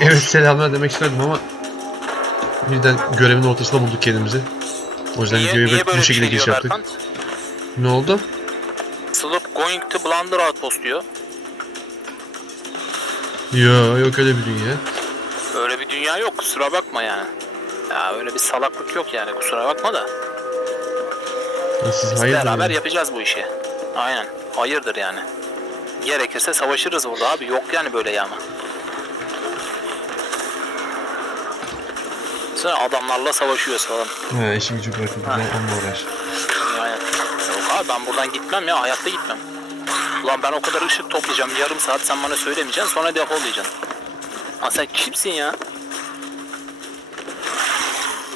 evet selamlar demek isterdim ama birden görevin ortasında bulduk kendimizi. O yüzden Niye, videoyu niye böyle bu bir şekilde şey yaptık. Berkant? Ne oldu? Sloop going to Blunder Outpost diyor. Yo yok öyle bir dünya. Öyle bir dünya yok kusura bakma yani. Ya öyle bir salaklık yok yani kusura bakma da. Ya siz Biz hayırdır beraber ya? yapacağız bu işi. Aynen. Hayırdır yani. Gerekirse savaşırız burada abi. Yok yani böyle yağma. Sonra adamlarla savaşıyoruz falan. Ha işi gücü bırakıp bir de onunla uğraş. Aynen. Yok abi ben buradan gitmem ya. Hayatta gitmem. Ulan ben o kadar ışık toplayacağım. Yarım saat sen bana söylemeyeceksin. Sonra defol diyeceksin. Ha sen kimsin ya?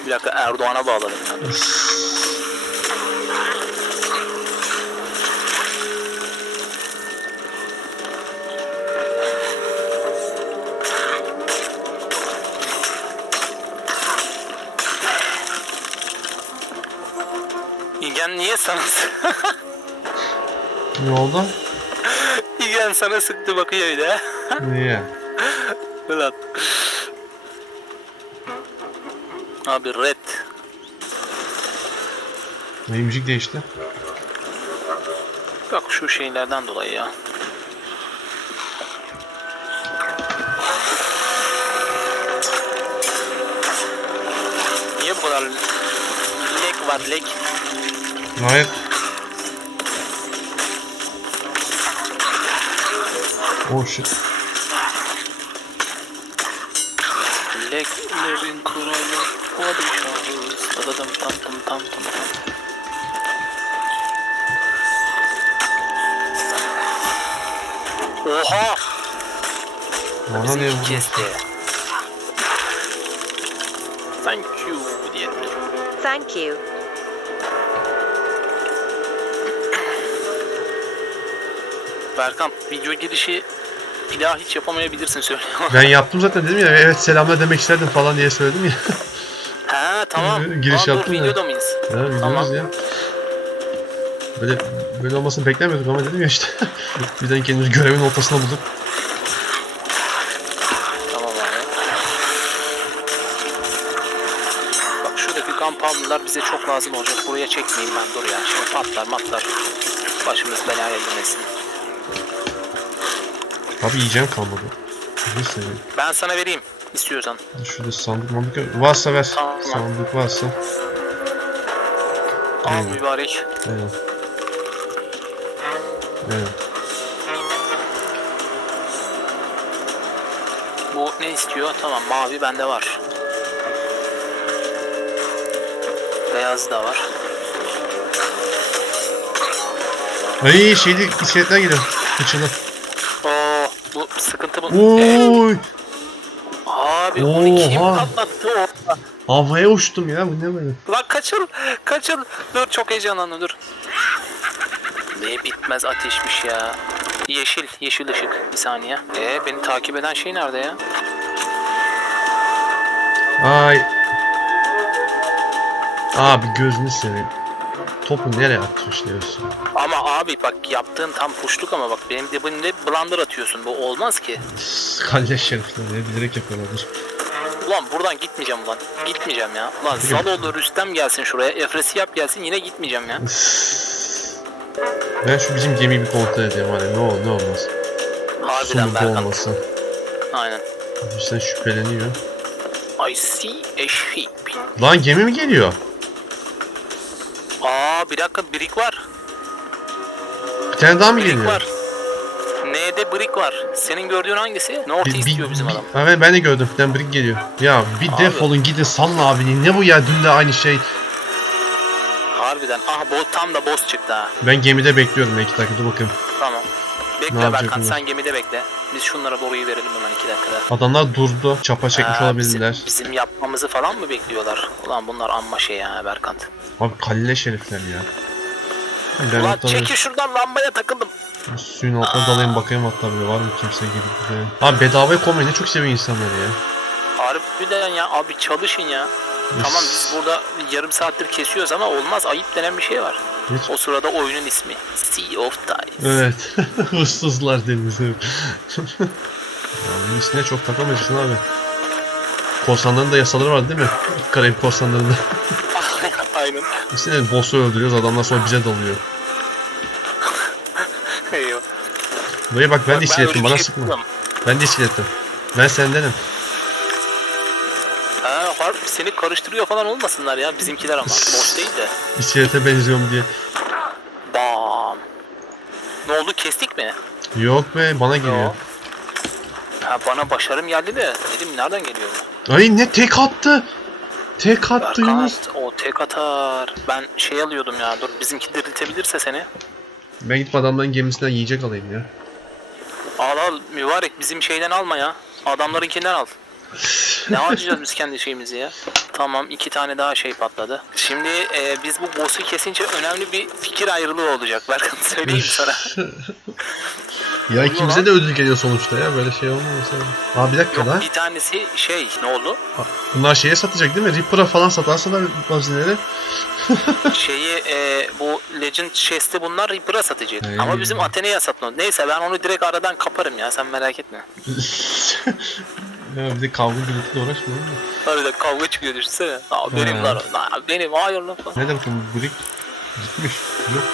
Bir dakika Erdoğan'a bağladım. İlgen niye sana Ne oldu? İlgen sana sıktı bakıyor öyle. Niye? Ulan. Abi red. Ne müzik değişti? Bak şu şeylerden dolayı ya. Niye bu kadar lek var lek? Hayır. Oh shit. Leklerin kralı padişahı. Tadadım tam tam tam tam tam. Oha! Bana bu? kesti. Thank you diyelim. Thank you. Berkan video girişi bir daha hiç yapamayabilirsin söylüyorum. Ben yaptım zaten dedim ya evet selamlar demek isterdim falan diye söyledim ya. ha tamam. Giriş Tamam, yaptın dur, ya. videoda mıyız? Ha, biliyoruz Tamam. ya. Böyle böyle olmasını beklemiyorduk ama dedim ya işte. Birden kendimizi görevin ortasına bulduk. Tamam abi. Bak şuradaki gunpowder'lar bize çok lazım olacak. Buraya çekmeyeyim ben dur ya. Şimdi patlar matlar. Başımız belaya girmesin. Abi yiyeceğim kalmadı. Ne seveyim. Ben sana vereyim istiyorsan. Şurada sandık mandık. Varsa ver. Tamam. Sandık varsa. Al Eyvallah. mübarek. Aynen. Evet. Bu ne istiyor? Tamam mavi bende var. Beyaz da var. Ay şeyli iskeletler geliyor. Kıçılı. Oo bu sıkıntı bu. Oy! Abi onu kim Oha. patlattı orada? Havaya uçtum ya bu ne böyle? Lan kaçın, kaçın. Dur çok heyecanlandım dur. Ne bitmez ateşmiş ya. Yeşil, yeşil ışık. Bir saniye. Ee beni takip eden şey nerede ya? Ay. Abi gözünü seveyim. Topu nereye atıyorsun? Ama abi bak yaptığın tam puşluk ama bak benim dibimde blunder atıyorsun. Bu olmaz ki. Kalle şerifler ya bilerek yapıyorlardır. Ulan buradan gitmeyeceğim ulan. Gitmeyeceğim ya. Ulan Zaloğlu Rüstem gelsin şuraya. Efresi yap gelsin yine gitmeyeceğim ya. Ben şu bizim gemiyi bir kontrol edeyim hani ne olur ne olmaz. Harbiden Sonunda Berkan. olmasın. Aynen. Sen şüpheleniyor. I see a sheep. Lan gemi mi geliyor? Aa bir dakika brick var. Bir tane daha mı Brick geliyor? var. N'de brick var. Senin gördüğün hangisi? North Bir- istiyor bir- bizim bir- adam. Ha, ben, ben de gördüm. Bir tane brick geliyor. Ya bir Abi. defolun gidin salın abini. Ne bu ya dün de aynı şey. Harbiden. Aha bo tam da boss çıktı ha. Ben gemide bekliyorum iki dakika dur bakayım. Tamam. Bekle yapacak Berkan bunlar? sen gemide bekle. Biz şunlara boruyu verelim hemen iki dakikada. Adamlar durdu. Çapa çekmiş Ha, olabilirler. Bizim, bizim yapmamızı falan mı bekliyorlar? Ulan bunlar amma şey ya Berkant. Abi kalle şerifler ya. Ben Ulan çekil şuradan lambaya takıldım. suyun altına dalayım bakayım hatta bir var mı kimse gibi buraya. Abi bedavaya ne çok seviyor insanlar ya. Harbiden ya abi çalışın ya. Tamam biz burada yarım saattir kesiyoruz ama olmaz ayıp denen bir şey var. Hiç- O sırada oyunun ismi Sea of Thieves. Evet. Hırsızlar denizi. Yani üstüne çok takılmayacaksın abi. Korsanların da yasaları var değil mi? Karayip korsanlarında. Aynen. Üstüne boss'u öldürüyoruz adamlar sonra bize dalıyor. Eyvah. Buraya bak ben de Bak, istilettim öyle bir bana şey sıkma. Ben de istilettim. Ben sendenim. Seni karıştırıyor falan olmasınlar ya bizimkiler ama. Boş değil de. İskelete benziyorum diye. Bam. Ne oldu kestik mi? Yok be bana geliyor. Yok. Ha bana başarım geldi de dedim nereden geliyor bu? Ay ne tek attı. Tek attı Yunus. Berkant o tek atar. Ben şey alıyordum ya dur bizimki diriltebilirse seni. Ben gidip adamların gemisinden yiyecek alayım ya. Al al mübarek bizim şeyden alma ya. Adamlarınkinden al. ne harcayacağız biz kendi şeyimizi ya. Tamam iki tane daha şey patladı. Şimdi e, biz bu boss'u kesince önemli bir fikir ayrılığı olacak. Berkan söyleyeyim sana. Ya ikimize de ödül geliyor sonuçta ya böyle şey olmaması. Aa bir dakika Yok lan. bir tanesi şey ne oldu? Bunlar şeye satacak değil mi? Reaper'a falan satarsalar bazineleri. Şeyi e, bu Legend Chest'i bunlar Reaper'a satacak. Hey. Ama bizim Athena'ya satmıyor. Neyse ben onu direkt aradan kaparım ya sen merak etme. Ya bir de kavga gürültüyle uğraşmıyor mu? Arada kavga çıkıyor düşünsene. Aa, benim He. lan benim hayır lan falan. Nerede bakın bu brick gitmiş. Yok.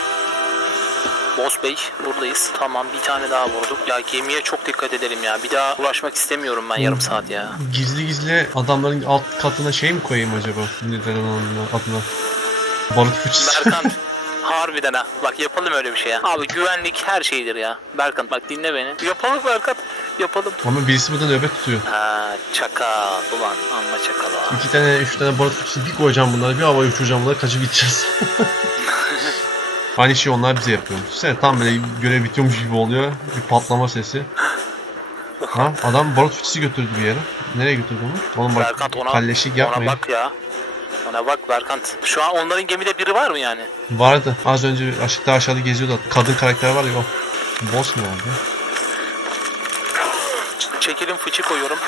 Boss Bey buradayız. Tamam bir tane daha vurduk. Ya gemiye çok dikkat edelim ya. Bir daha uğraşmak istemiyorum ben yarım saat ya. Gizli gizli adamların alt katına şey mi koyayım acaba? Neden adına, adına? Barut fıçısı. Berkant harbiden ha. Bak yapalım öyle bir şey ya. Abi güvenlik her şeydir ya. Berkant bak dinle beni. Yapalım Berkant. Yapalım. Ama birisi burada nöbet tutuyor. Ha çakal ulan amma çakal ha. İki tane, üç tane barut fıçısı bir koyacağım bunları, bir havaya uçuracağım bunları, kaçıp gideceğiz. Aynı şey onlar bize yapıyor. Sen tam böyle görev bitiyormuş gibi oluyor. Bir patlama sesi. Ha adam barut fıçısı götürdü bir yere. Nereye götürdü onu? Oğlum bak Berkant ona, kalleşlik ona yapmayın. bak ya. Ona bak Berkant. Şu an onların gemide biri var mı yani? Vardı. Az önce aşağıda aşağıda geziyordu. Kadın karakter var ya o. Boss mu oldu? Ç- Çekilin fıçı koyuyorum.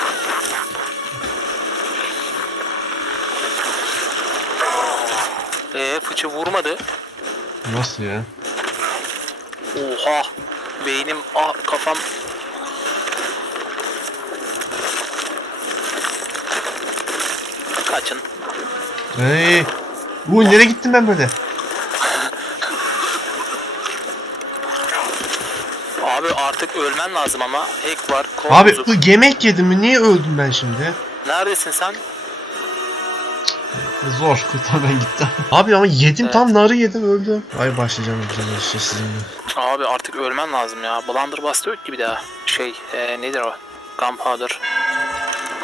Eee fıçı vurmadı. Nasıl ya? Oha. Beynim ah kafam. Kaçın. Hey. Uy nereye gittim ben böyle? Abi artık ölmen lazım ama hack var. kol Abi bozuk. ı, yemek yedim mi? Niye öldüm ben şimdi? Neredesin sen? Zor kurtardan gitti. Abi ama yedim Evet. tam narı yedim öldüm. Ay başlayacağım güzel işte sizinle. Abi artık ölmen lazım ya. Blunderbuss'ta yok gibi daha. Şey e, nedir o? Gunpowder.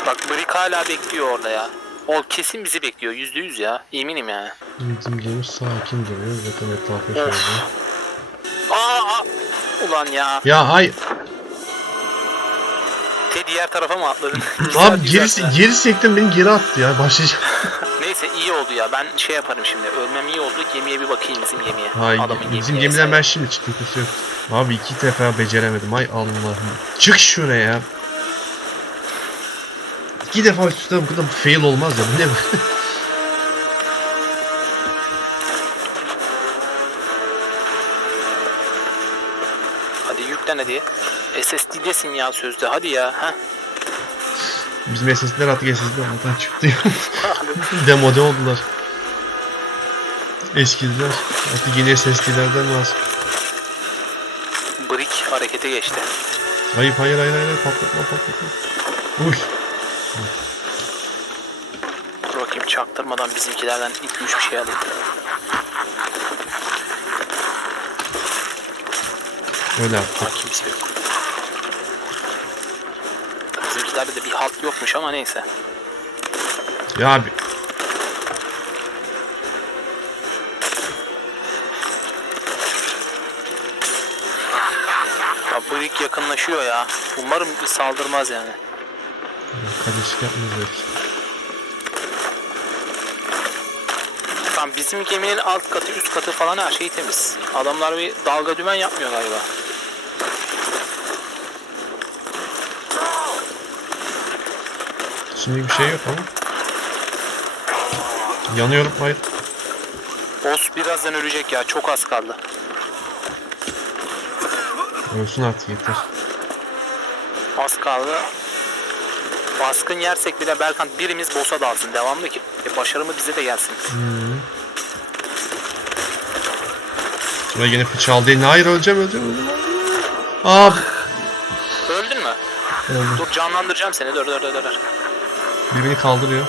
Bak Brick hala bekliyor orada ya. O kesin bizi bekliyor. Yüzde yüz ya. Eminim yani. Bizim gemi sakin duruyor. Zaten etrafı şöyle. Aa, aa! Ulan ya. Ya hay Te diğer tarafa mı atladın? abi güzel. geri sektim beni geri attı ya başlayacağım. Neyse iyi oldu ya. Ben şey yaparım şimdi. Ölmem iyi oldu. Gemiye bir bakayım bizim gemiye. Hay Adamın bizim gemiden ben şimdi çıktım kimse yok. Abi iki defa beceremedim ay Allah'ım. Çık şuraya. İki defa üst üste kadar fail olmaz ya bu ne bu? Hadi yüklen hadi. SSD'desin ya sözde. Hadi ya. Heh. Bizim SSD'ler artık SSD olmadan çıktı. Demode oldular. Eskidiler. Artık yeni SSD'lerden lazım. Brick harekete geçti. Hayır hayır hayır hayır patlatma patlatma. Uy. Dur bakayım çaktırmadan bizimkilerden ilk üç bir şey alayım. Öyle yaptı. Aa, kimse yok. Bizimkilerde de bir halt yokmuş ama neyse. Ya abi. Ya Brick yakınlaşıyor ya. Umarım saldırmaz yani. Kardeşlik yapmıyoruz. Tamam bizim geminin alt katı üst katı falan her şey temiz. Adamlar bir dalga dümen yapmıyor galiba. Şimdi bir şey yok ama. Yanıyorum hayır. Boss birazdan ölecek ya çok az kaldı. Ölsün artık yeter. Az kaldı. Baskın yersek bile Berkant birimiz boss'a dalsın devamlı ki e, başarımı bize de gelsin. Hmm. Sonra yine fıçal değil. Hayır öleceğim öleceğim öleceğim. Aa Öldün mü? öldüm. Dur canlandıracağım seni. Dur dur dur dur. Birbirini kaldırıyor.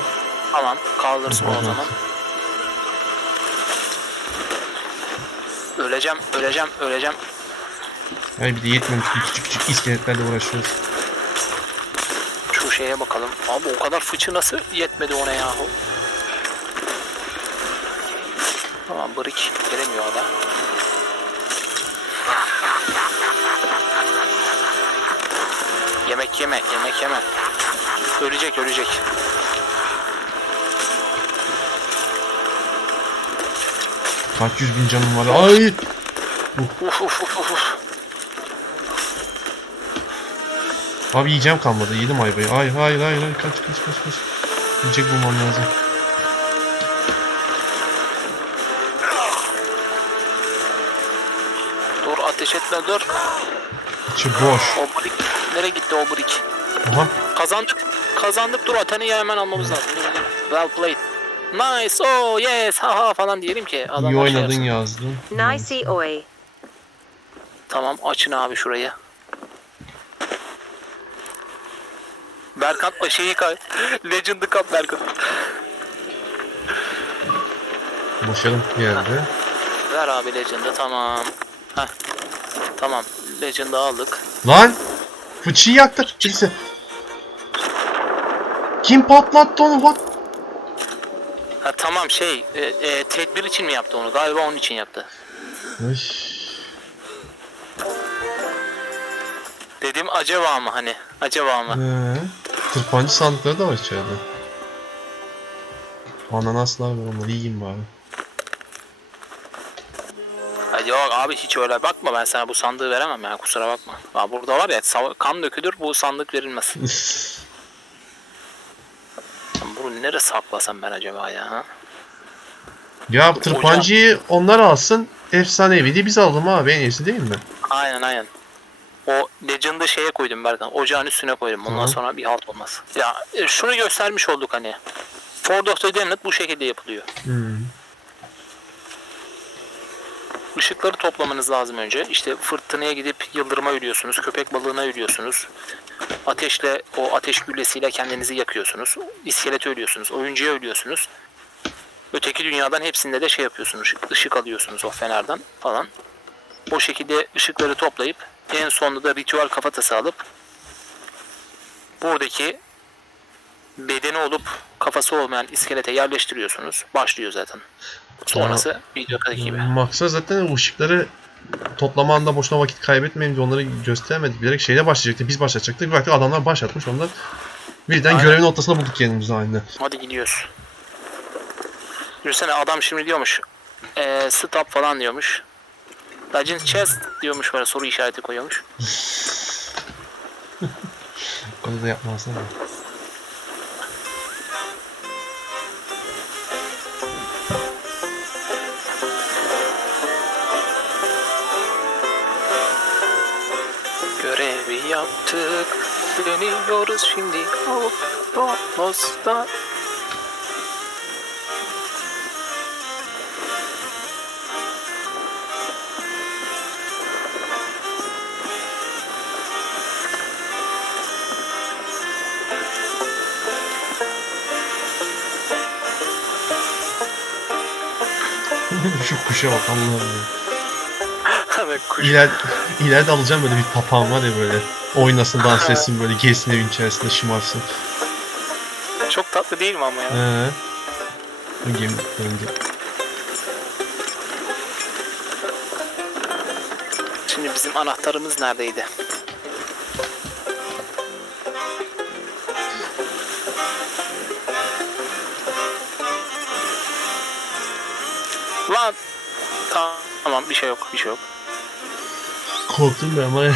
Tamam kaldırsın o zaman. Öleceğim, öleceğim, öleceğim. Yani bir de gibi küçük küçük iskeletlerle uğraşıyoruz. Şeye bakalım. Abi o kadar fıçı nasıl yetmedi ona yahu? Tamam brick gelemiyor adam. Yemek yeme, yemek yeme. Ölecek, ölecek. Kaç yüz bin canım var. Ay! Uf uf uf uf. uf. Abi yiyeceğim kalmadı. Yedim ayvayı. Hayır hayır hayır hayır. Kaç kaç kaç kaç. Yiyecek bulmam lazım. Dur ateş etme dur. İçi boş. O brick nereye gitti o brick? Aha. Kazandık. Kazandık. Dur Athena'yı hemen almamız lazım. Dur, dur. Well played. Nice. Oh yes. Haha falan diyelim ki. Adamlar iyi şey oynadın yapsın. yazdın. Nice oy. Tamam açın abi şurayı. Berkant o şeyi kay. Legend'ı kap Berkant. Başarım geldi. Ver abi Legend'ı tamam. Heh. Tamam. Legend'ı aldık. Lan! Fıçıyı yaktık. Neyse. Kim patlattı onu bak? Ha tamam şey e, e, tedbir için mi yaptı onu? Galiba onun için yaptı. Ay. Dedim acaba mı hani? Acaba mı? Ee, tırpancı sandıkları da var içeride. Ananaslar var onları yiyeyim bari. Ha, yok abi hiç öyle bakma ben sana bu sandığı veremem yani kusura bakma. Ha, burada var ya kan dökülür bu sandık verilmez. Bunu nereye saklasam ben acaba ya? ha? ya tırpancıyı onlar alsın. Efsanevi de biz alalım abi en iyisi değil mi? Aynen aynen. O Legend'ı şeye koydum Berkan. Ocağın üstüne koydum. Ondan Hı. sonra bir halt olmaz. Ya e, şunu göstermiş olduk hani. Ford of the Damned bu şekilde yapılıyor. Hmm. Işıkları toplamanız lazım önce. İşte fırtınaya gidip yıldırıma yürüyorsunuz. Köpek balığına yürüyorsunuz. Ateşle o ateş güllesiyle kendinizi yakıyorsunuz. İskelete ölüyorsunuz. Oyuncuya ölüyorsunuz. Öteki dünyadan hepsinde de şey yapıyorsunuz. ışık alıyorsunuz o fenerden falan. O şekilde ışıkları toplayıp en sonunda da ritüel kafatası alıp buradaki bedeni olup kafası olmayan iskelete yerleştiriyorsunuz. Başlıyor zaten. Sonrası videodaki gibi. Maksat zaten ışıkları toplama anda boşuna vakit kaybetmeyin diye onları gösteremedik. Bilerek şeyle başlayacaktı. Biz başlatacaktık. Baktık adamlar başlatmış. Onlar birden Aynen. görevin ortasında bulduk kendimizi aynı. Hadi gidiyoruz. Düşünsene adam şimdi diyormuş. Eee stop falan diyormuş. Legend chest diyormuş böyle soru işareti koyuyormuş. Onu da yapmazlar mı? Görevi yaptık. Dönüyoruz şimdi. Outpost'a. Şu kuşa bak Allah'ım ya. Kuş. İler, ileride alacağım böyle bir papağan var ya böyle. Oynasın, dans etsin böyle gezsin evin içerisinde şımarsın. Çok tatlı değil mi ama ya? He. Bu gemi önce. Şimdi bizim anahtarımız neredeydi? Lan tamam bir şey yok bir şey yok. Korktum ben ama